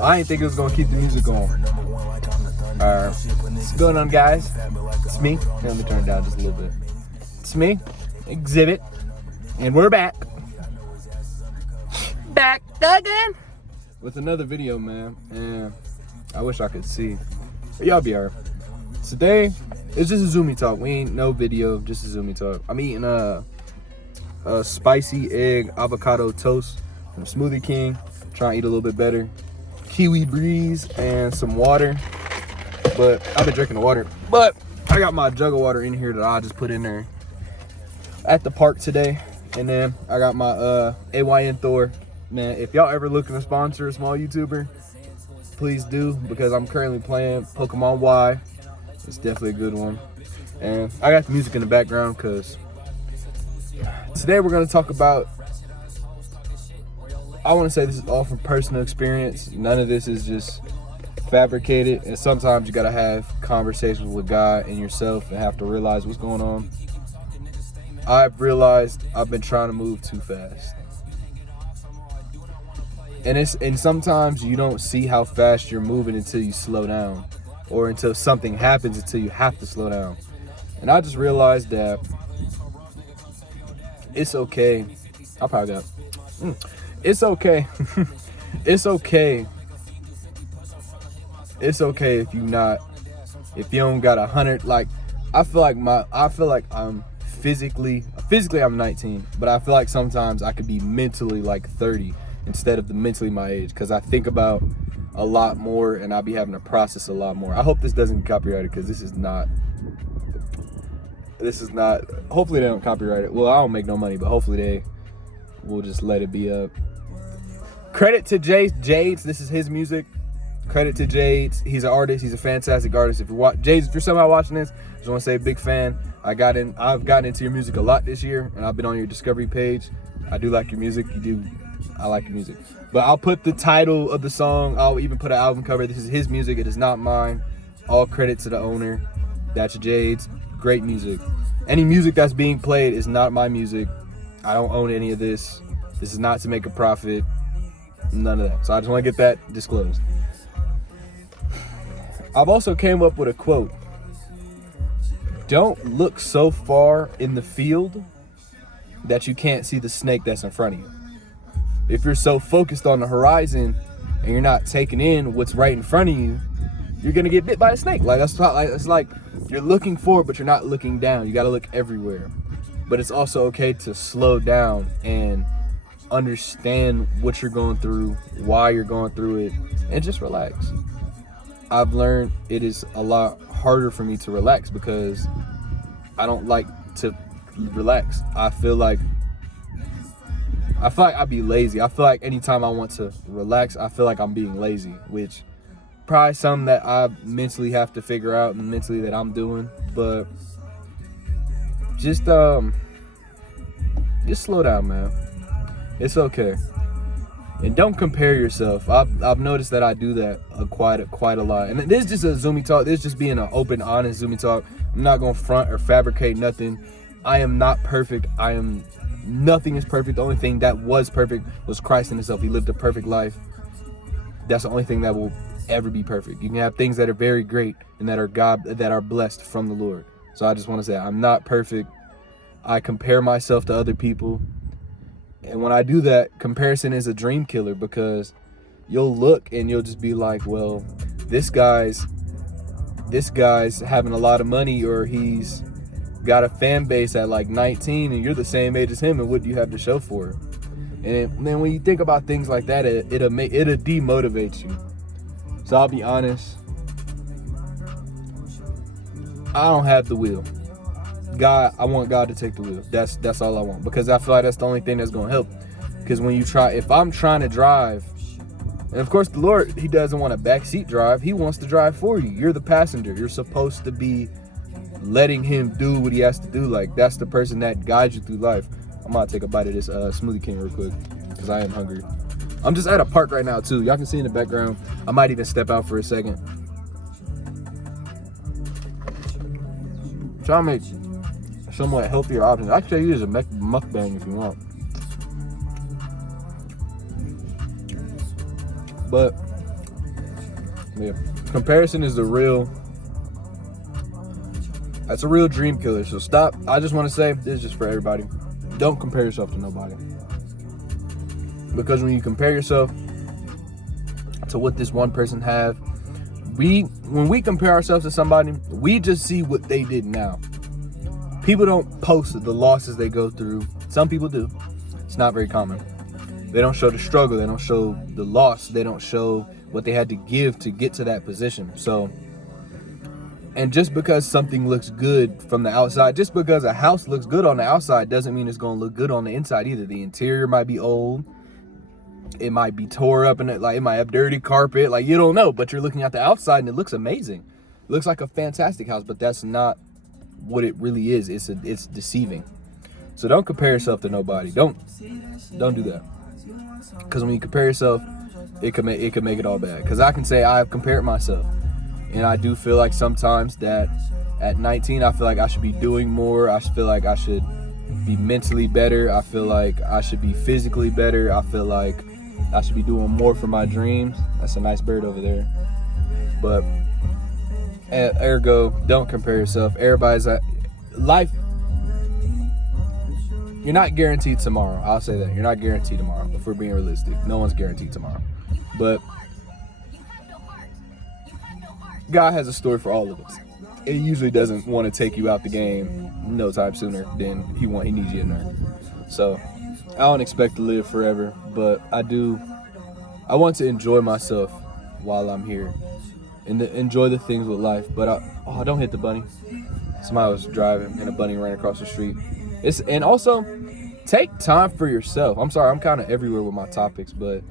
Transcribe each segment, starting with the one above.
I didn't think it was gonna keep the music on. Alright, what's going on, guys? It's me. Here, let me turn it down just a little bit. It's me, Exhibit, and we're back. Back again with another video, man. And I wish I could see, but y'all be alright. Today it's just a Zoomey Talk. We ain't no video, just a Zoomey Talk. I'm eating a spicy egg avocado toast from Smoothie King. Trying to eat a little bit better. Kiwi breeze and some water. But I've been drinking the water. But I got my jug of water in here that I just put in there at the park today. And then I got my AYN Thor. Man, if y'all ever looking to sponsor a small YouTuber, please do, because I'm currently playing Pokemon Y. It's definitely a good one. And I got the music in the background because today we're going to talk about, I want to say this is all from personal experience. None of this is just fabricated. And sometimes you got to have conversations with God and yourself and have to realize what's going on. I've realized I've been trying to move too fast. And sometimes you don't see how fast you're moving until you slow down, or until something happens until you have to slow down. And I just realized that it's okay. I'll probably got it's okay. It's okay. It's okay if you don't got 100. Like, I feel like I'm physically I'm 19, but I feel like sometimes I could be mentally like 30 instead of the mentally my age, because I think about a lot more and I'll be having to process a lot more. I hope this doesn't get copyrighted, because this is not, hopefully they don't copyright it. Well, I don't make no money, but hopefully they will just let it be up. Credit to Jades. This is his music. Credit to Jades. He's an artist. He's a fantastic artist. If you're somehow watching this, I just want to say big fan. I've gotten into your music a lot this year, and I've been on your discovery page. I do like your music. I like your music. But I'll put the title of the song. I'll even put an album cover. This is his music. It is not mine. All credit to the owner. That's Jades. Great music. Any music that's being played is not my music. I don't own any of this. This is not to make a profit. None of that. So I just want to get that disclosed. I've also came up with a quote. Don't look so far in the field that you can't see the snake that's in front of you. If you're so focused on the horizon and you're not taking in what's right in front of you, you're gonna get bit by a snake. It's like you're looking forward, but you're not looking down. You gotta look everywhere. But it's also okay to slow down and understand what you're going through, why you're going through it, and just relax. I've learned it is a lot harder for me to relax because I don't like to relax. I feel like I'd be lazy. I feel like anytime I want to relax, I feel like I'm being lazy, which probably something that I mentally have to figure out and mentally that I'm doing. But just slow down, man. It's okay. And don't compare yourself. I've noticed that I do that quite a lot. And this is just a Zoomey Talk. This is just being an open, honest Zoomey Talk. I'm not going to front or fabricate nothing. I am not perfect. Nothing is perfect. The only thing that was perfect was Christ in himself. He lived a perfect life. That's the only thing that will ever be perfect. You can have things that are very great and that are blessed from the Lord. So I just want to say I'm not perfect. I compare myself to other people. And when I do that, comparison is a dream killer, because you'll look and you'll just be like, well, this guy's having a lot of money, or he's got a fan base at like 19 and you're the same age as him, and what do you have to show for it? And then when you think about things like that, it'll demotivate you. So I'll be honest, I don't have the wheel. I want God to take the wheel. That's all I want, because I feel like that's the only thing that's gonna help. Because if I'm trying to drive, and of course the Lord, he doesn't want a backseat drive. He wants to drive for you. You're the passenger. You're supposed to be letting him do what he has to do. Like, that's the person that guides you through life. I'm gonna take a bite of this Smoothie King real quick, because I am hungry. I'm just at a park right now too. Y'all can see in the background. I might even step out for a second. Try to make somewhat healthier options. I can tell you there's a mukbang if you want. But yeah, comparison is that's a real dream killer. So stop. I just want to say, this is just for everybody. Don't compare yourself to nobody. Because when you compare yourself to what this one person have, when we compare ourselves to somebody, we just see what they did now. People don't post the losses they go through. Some people do. It's not very common. They don't show the struggle. They don't show the loss. They don't show what they had to give to get to that position. So, and just because something looks good from the outside, just because a house looks good on the outside doesn't mean it's going to look good on the inside either. The interior might be old. It might be tore up, and it might have dirty carpet. Like, you don't know, but you're looking at the outside and it looks amazing. It looks like a fantastic house, but that's not what it really is. It's deceiving. So don't compare yourself to nobody. Don't do that. Because when you compare yourself, it could make it all bad. Because I can say I have compared myself, and I do feel like sometimes that at 19 I feel like I should be doing more. I feel like I should be mentally better. I feel like I should be physically better. I feel like I should be doing more for my dreams. That's a nice bird over there. But ergo, don't compare yourself. Everybody's life. You're not guaranteed tomorrow. I'll say that. You're not guaranteed tomorrow. If we're being realistic, no one's guaranteed tomorrow. But God has a story for all of us. It usually doesn't want to take you out the game no time sooner than he needs you in there. So I don't expect to live forever, but I want to enjoy myself while I'm here and enjoy the things with life. But don't hit the bunny. Somebody was driving and a bunny ran across the street. And also take time for yourself. I'm sorry, I'm kind of everywhere with my topics, but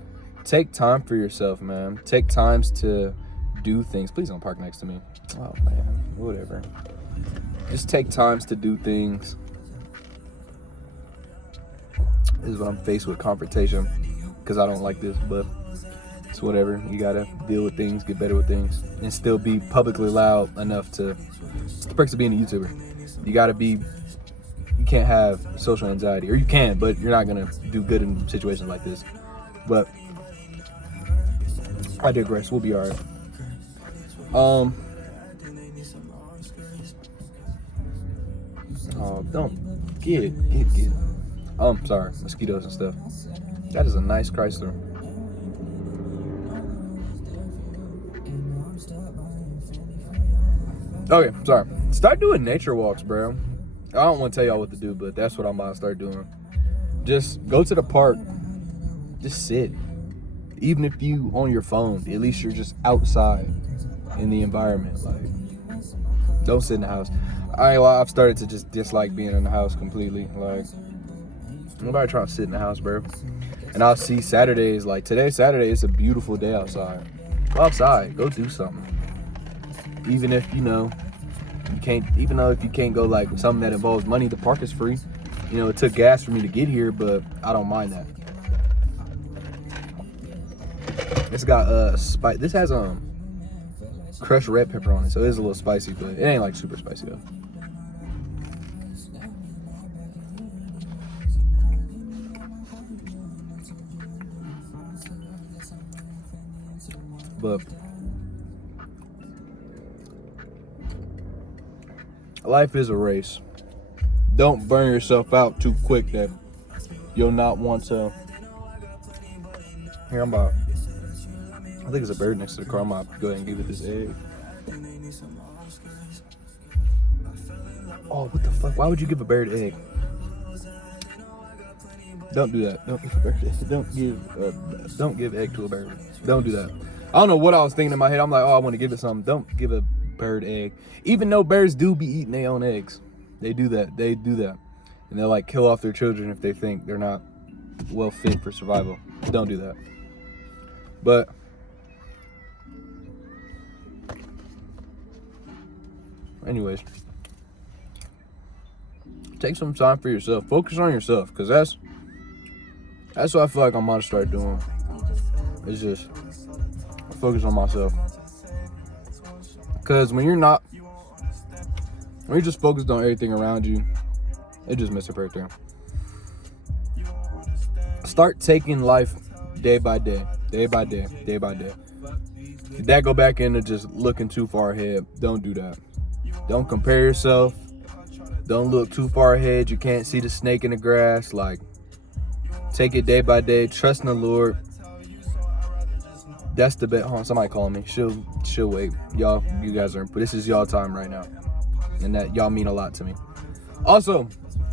take time for yourself, man. Take times to do things. Please don't park next to me. Oh man, whatever. Just take times to do things. This is when I'm faced with confrontation, because I don't like this, but it's whatever. You gotta deal with things, get better with things, and still be publicly loud enough to. It's the perks of being a YouTuber. You can't have social anxiety, or you can, but you're not gonna do good in situations like this. But I digress. We'll be alright. Oh, don't get it. Sorry, mosquitoes and stuff. That is a nice Chrysler. Okay, sorry. Start doing nature walks, bro. I don't want to tell y'all what to do, but that's what I'm about to start doing. Just go to the park. Just sit. Even if you on your phone, at least you're just outside in the environment. Like, don't sit in the house. I've started to just dislike being in the house completely. Like, nobody trying to sit in the house, bro. And I'll see Saturdays, like today, Saturday, it's a beautiful day outside. Go outside, go do something. Even if, you can't, even though if you can't go like something that involves money, the park is free. It took gas for me to get here, but I don't mind that. It's got this has crushed red pepper on it, so it is a little spicy, but it ain't like super spicy though. But life is a race. Don't burn yourself out too quick that you'll not want to. Here, I think it's a bird next to the car. I'm about to go ahead and give it this egg. Oh, what the fuck? Why would you give a bird an egg? Don't do that. Don't give a bird egg. Don't give egg to a bird. Don't do that. I don't know what I was thinking in my head. I'm like, I want to give it something. Don't give a bird egg. Even though bears do be eating their own eggs. They do that. And they'll like kill off their children if they think they're not well fit for survival. Don't do that. But anyways, take some time for yourself. Focus on yourself, because that's what I feel like I'm about to start doing. It's just focus on myself. Because when you're just focused on everything around you, it just messes up right there. Start taking life day by day. Day by day, day by day. If that go back into just looking too far ahead, don't do that. Don't compare yourself. Don't look too far ahead. You can't see the snake in the grass. Like, take it day by day. Trust in the Lord. That's the bet. Hold on, somebody calling me. She'll wait. Y'all, you guys are. This is y'all time right now, and that y'all mean a lot to me. Also,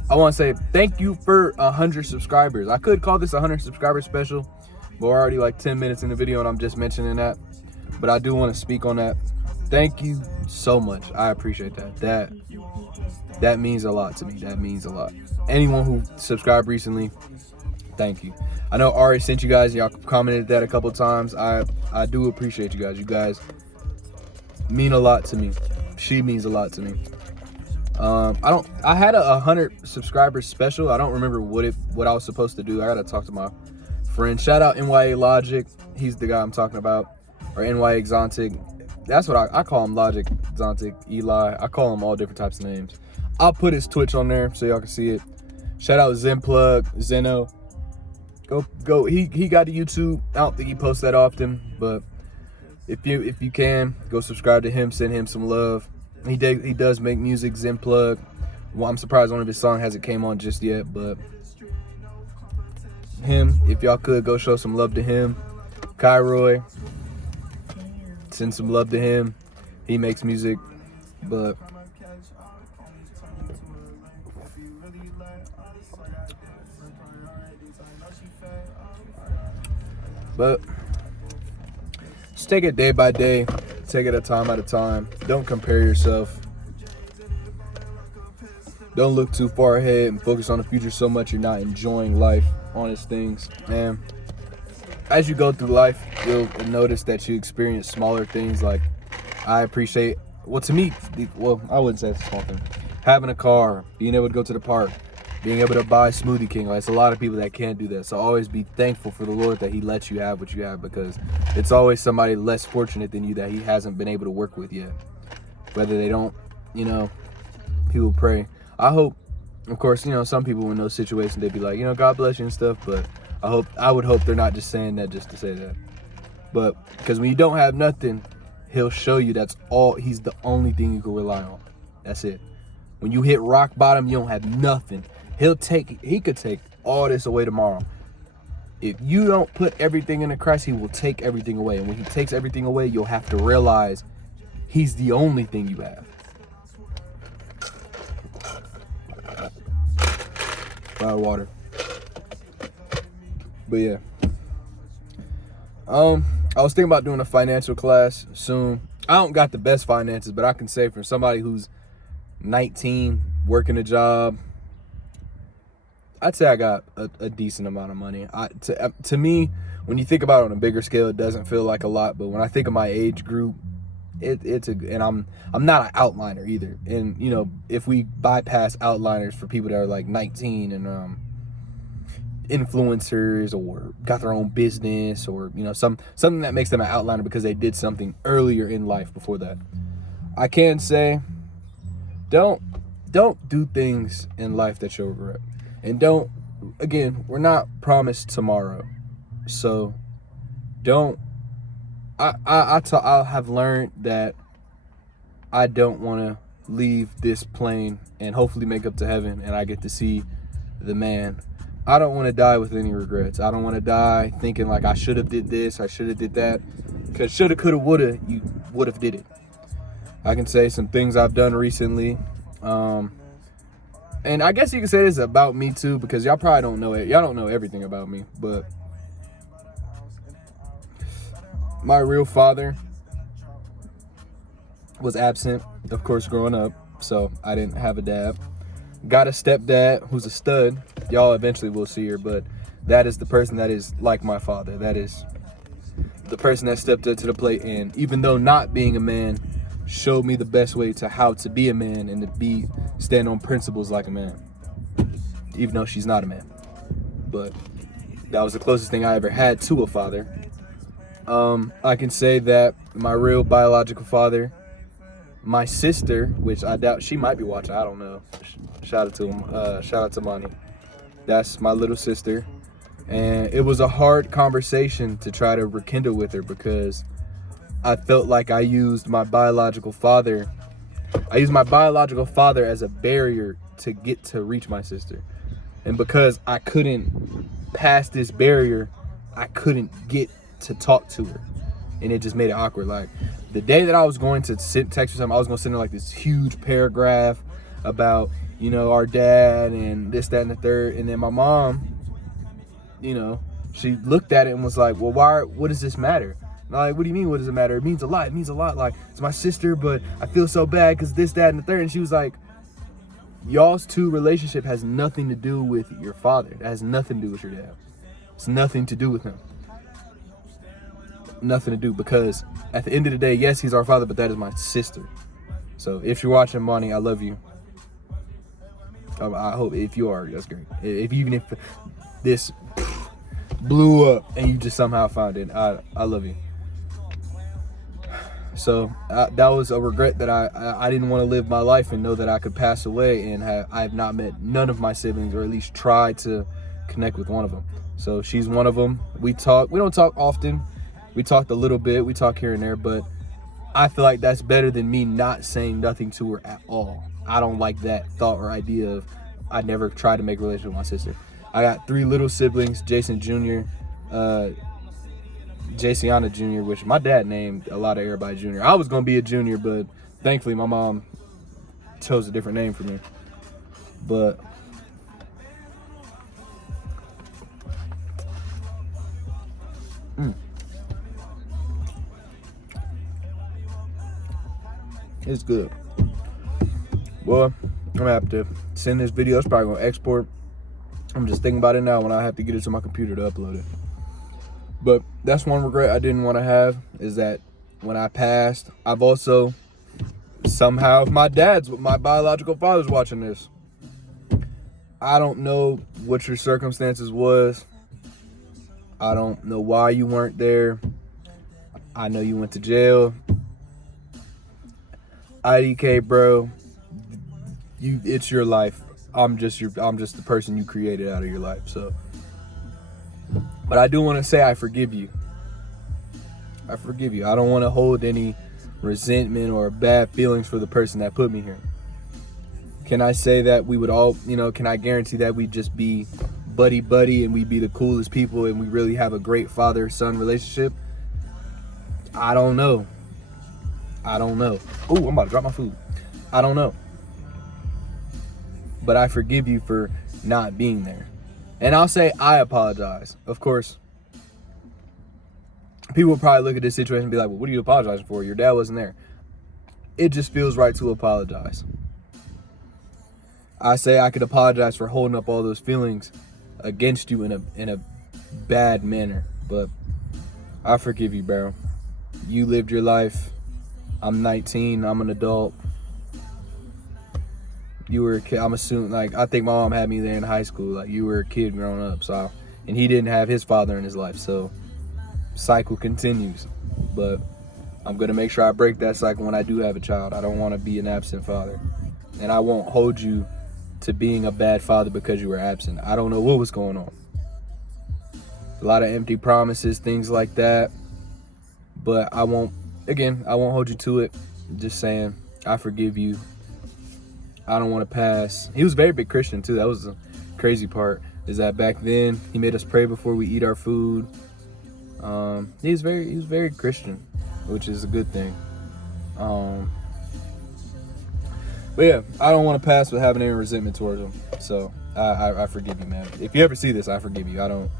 I want to say thank you for 100 subscribers. I could call this a 100 subscriber special, but we're already like 10 minutes in the video, and I'm just mentioning that. But I do want to speak on that. Thank you so much. I appreciate that. That means a lot to me. That means a lot. Anyone who subscribed recently, thank you. I know Ari sent you guys. Y'all commented that a couple times. I do appreciate you guys. You guys mean a lot to me. She means a lot to me. I had a 100 subscribers special. I don't remember what I was supposed to do. I gotta talk to my friend. Shout out NYA Logic. He's the guy I'm talking about. Or NYA Exotic. That's what I call him. Logic, Exotic, Eli. I call him all different types of names. I'll put his Twitch on there so y'all can see it. Shout out Zenplug, Zeno. Go. He got a YouTube. I don't think he posts that often, but if you can, go subscribe to him. Send him some love. He does make music. Zenplug. Well, I'm surprised one of his songs hasn't came on just yet, but him, if y'all could go show some love to him. Kyroy, send some love to him. He makes music, but just take it day by day. Take it a time at a time. Don't compare yourself. Don't look too far ahead and focus on the future so much you're not enjoying life, honest things. And as you go through life, you'll notice that you experience smaller things. Like, I appreciate, well, to me, I wouldn't say it's a small thing. Having a car, being able to go to the park, being able to buy Smoothie King. Like, it's a lot of people that can't do that. So always be thankful for the Lord that he lets you have what you have, because it's always somebody less fortunate than you that he hasn't been able to work with yet. Whether they don't, people pray. I hope, of course, some people in those situations, they'd be like, God bless you and stuff, but I would hope they're not just saying that just to say that. But because when you don't have nothing, he'll show you he's the only thing you can rely on. That's it. When you hit rock bottom, you don't have nothing. He could take all this away tomorrow. If you don't put everything into Christ, he will take everything away. And when he takes everything away, you'll have to realize he's the only thing you have. Water. But yeah. I was thinking about doing a financial class soon. I don't got the best finances, but I can say for somebody who's 19, working a job, I'd say I got a decent amount of money. To me, when you think about it on a bigger scale, it doesn't feel like a lot. But when I think of my age group, and I'm not an outliner either. And if we bypass outliners for people that are like 19 and influencers or got their own business or something that makes them an outliner because they did something earlier in life before that, I can say don't do things in life that you'll regret. And we're not promised tomorrow. So I have learned that I don't want to leave this plane and hopefully make up to heaven and I get to see the man. I don't want to die with any regrets. I don't want to die thinking like I should have did this, I should have did that. Because shoulda, coulda, woulda, you would have did it. I can say some things I've done recently. And I guess you can say this about me too, because y'all probably don't know it. Y'all don't know everything about me, but my real father was absent, of course, growing up. So I didn't have a dad. Got a stepdad who's a stud. Y'all eventually will see her, but that is the person that is like my father. That is the person that stepped up to the plate, and even though not being a man, showed me the best way to how to be a man and to stand on principles like a man, even though she's not a man. But that was the closest thing I ever had to a father. I can say that my real biological father, my sister, which I doubt she might be watching, I don't know. Shout out to Monty. That's my little sister. And it was a hard conversation to try to rekindle with her because I felt like I used my biological father as a barrier to get to reach my sister. And because I couldn't pass this barrier, I couldn't get to talk to her. And it just made it awkward. Like, the day that I was going to text her something, I was going to send her like this huge paragraph about, you know, our dad and this, that, and the third. And then my mom, you know, she looked at it and was like, well, what does this matter? And I'm like, what do you mean, what does it matter? It means a lot. It means a lot. Like, it's my sister, but I feel so bad because this, that, and the third. And she was like, y'all's two relationship has nothing to do with your father. It has nothing to do with your dad. It's nothing to do with him. Nothing to do, because at the end of the day, yes, he's our father, but that is my sister. So if you're watching, Monty, I love you. I hope if you are, that's great. Even if this blew up and you just somehow found it, I love you. So that was a regret that I didn't want to live my life and know that I could pass away and I have not met none of my siblings, or at least tried to connect with one of them. So she's one of them. We talk. We don't talk often. We talked a little bit. We talk here and there, but I feel like that's better than me not saying nothing to her at all. I don't like that thought or idea of I never tried to make a relationship with my sister. I got 3 little siblings: Jason Jr., Jayciana Jr., which my dad named a lot of everybody Jr. I was going to be a junior, but thankfully my mom chose a different name for me. But it's good. Well, I'm going to have to send this video. It's probably going to export. I'm just thinking about it now when I have to get it to my computer to upload it. But that's one regret I didn't want to have, is that when I passed, I've also somehow, if my biological father's watching this, I don't know what your circumstances was. I don't know why you weren't there. I know you went to jail. IDK, bro, it's your life. I'm just the person you created out of your life. So, but I do want to say I forgive you. I forgive you. I don't want to hold any resentment or bad feelings for the person that put me here. Can I say that we would all, can I guarantee that we'd just be buddy and we'd be the coolest people and we really have a great father-son relationship? I don't know. Ooh, I'm about to drop my food. I don't know. But I forgive you for not being there. And I'll say I apologize. Of course, people will probably look at this situation and be like, well, what are you apologizing for? Your dad wasn't there. It just feels right to apologize. I say I could apologize for holding up all those feelings against you in a bad manner. But I forgive you, bro. You lived your life. I'm 19. I'm an adult. You were a kid. I'm assuming, I think my mom had me there in high school. Like, you were a kid growing up. So, and he didn't have his father in his life. So, cycle continues. But I'm going to make sure I break that cycle when I do have a child. I don't want to be an absent father. And I won't hold you to being a bad father because you were absent. I don't know what was going on. A lot of empty promises, things like that. But I won't hold you to it. Just saying, I forgive you. I don't want to pass. He was a very big Christian too. That was the crazy part, is that back then he made us pray before we eat our food. He was very Christian, which is a good thing. But yeah, I don't want to pass with having any resentment towards him. So I forgive you, man. If you ever see this, I forgive you. I don't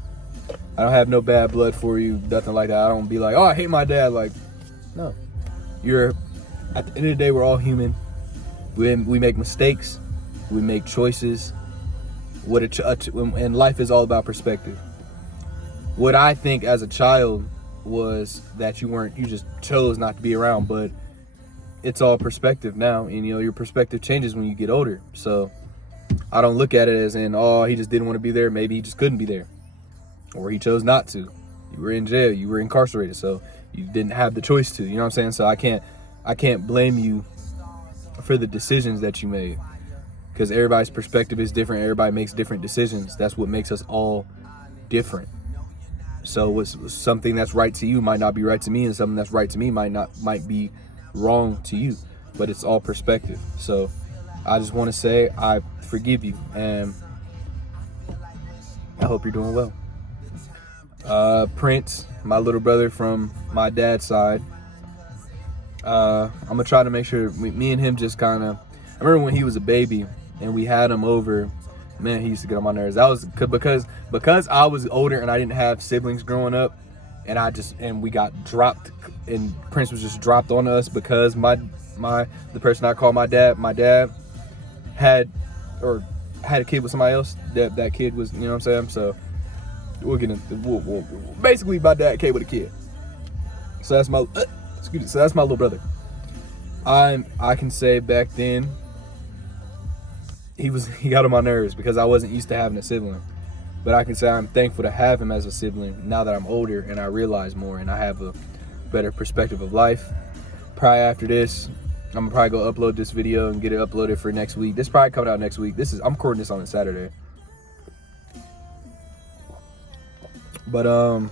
have no bad blood for you, nothing like that. I don't be like, oh, I hate my dad. Like, no. At the end of the day, we're all human. We make mistakes. We make choices. And life is all about perspective. What I think as a child was that you just chose not to be around, but it's all perspective now. And, your perspective changes when you get older. So I don't look at it as he just didn't want to be there. Maybe he just couldn't be there. Or he chose not to. You were in jail. You were incarcerated. So you didn't have the choice to. You know what I'm saying? So I can't blame you for the decisions that you made, because everybody's perspective is different. Everybody makes different decisions. That's what makes us all different. So what's something that's right to you might not be right to me, and something that's right to me might be wrong to you. But it's all perspective. So I just want to say I forgive you, and I hope you're doing well. Prince, my little brother from my dad's side. I'm gonna try to make sure me and him just kind of. I remember when he was a baby and we had him over. Man, he used to get on my nerves. That was because I was older and I didn't have siblings growing up, and we got dropped, and Prince was just dropped on us because the person I call my dad had a kid with somebody else. That kid was, you know what I'm saying? So we'll get into basically my dad came with a kid. So that's my so that's my little brother. I can say back then he got on my nerves because I wasn't used to having a sibling. But I can say I'm thankful to have him as a sibling now that I'm older and I realize more and I have a better perspective of life. Probably after this, I'm gonna probably go upload this video and get it uploaded for next week. This probably coming out next week. I'm recording this on a Saturday. But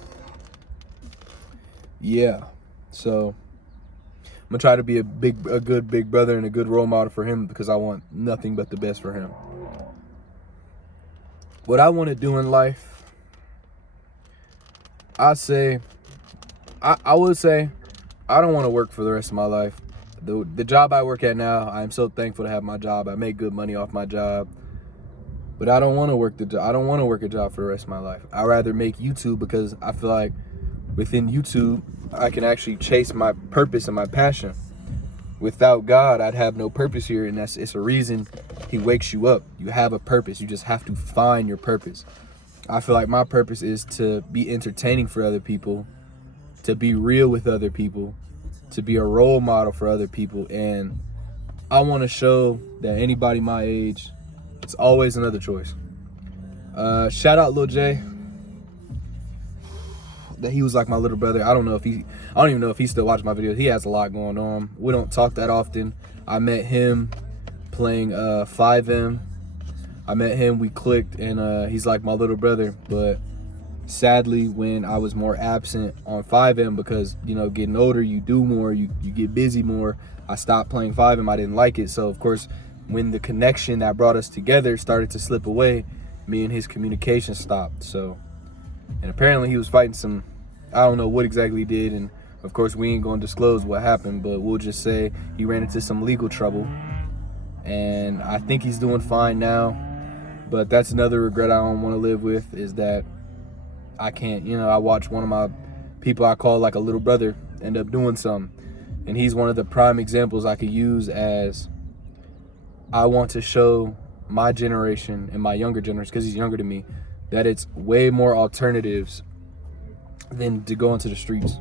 yeah. So I'm gonna try to be a good big brother and a good role model for him because I want nothing but the best for him. What I want to do in life, I would say I don't want to work for the rest of my life. The job I work at now, I'm so thankful to have my job. I make good money off my job, but I don't want to work I don't want to work a job for the rest of my life. I'd rather make YouTube because I feel like within YouTube, I can actually chase my purpose and my passion. Without God, I'd have no purpose here, and it's a reason he wakes you up. You have a purpose. You just have to find your purpose. I feel like my purpose is to be entertaining for other people, to be real with other people, to be a role model for other people, and I want to show that anybody my age, it's always another choice. Shout out Lil J. That he was like my little brother. I don't even know if he still watches my videos. He has a lot going on. We don't talk that often. I met him playing 5M. I met him, we clicked, and he's like my little brother. But sadly, when I was more absent on 5M because, you know, getting older, you do more, you get busy more, I stopped playing 5M. I didn't like it. So of course, when the connection that brought us together started to slip away, me and his communication stopped. So, and apparently he was fighting some, I don't know what exactly he did, and of course we ain't gonna disclose what happened, but we'll just say he ran into some legal trouble, and I think he's doing fine now. But that's another regret I don't want to live with, is that I can't, you know, I watched one of my people I call like a little brother end up doing something, and he's one of the prime examples I could use as I want to show my generation and my younger generation, because he's younger than me, that it's way more alternatives than to go into the streets.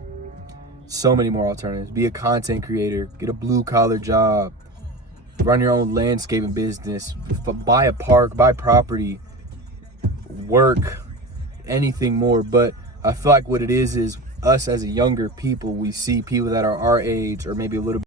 So many more alternatives. Be a content creator, get a blue collar job, run your own landscaping business, buy a park, buy property, work, anything more. But I feel like what it is us as a younger people, we see people that are our age or maybe a little bit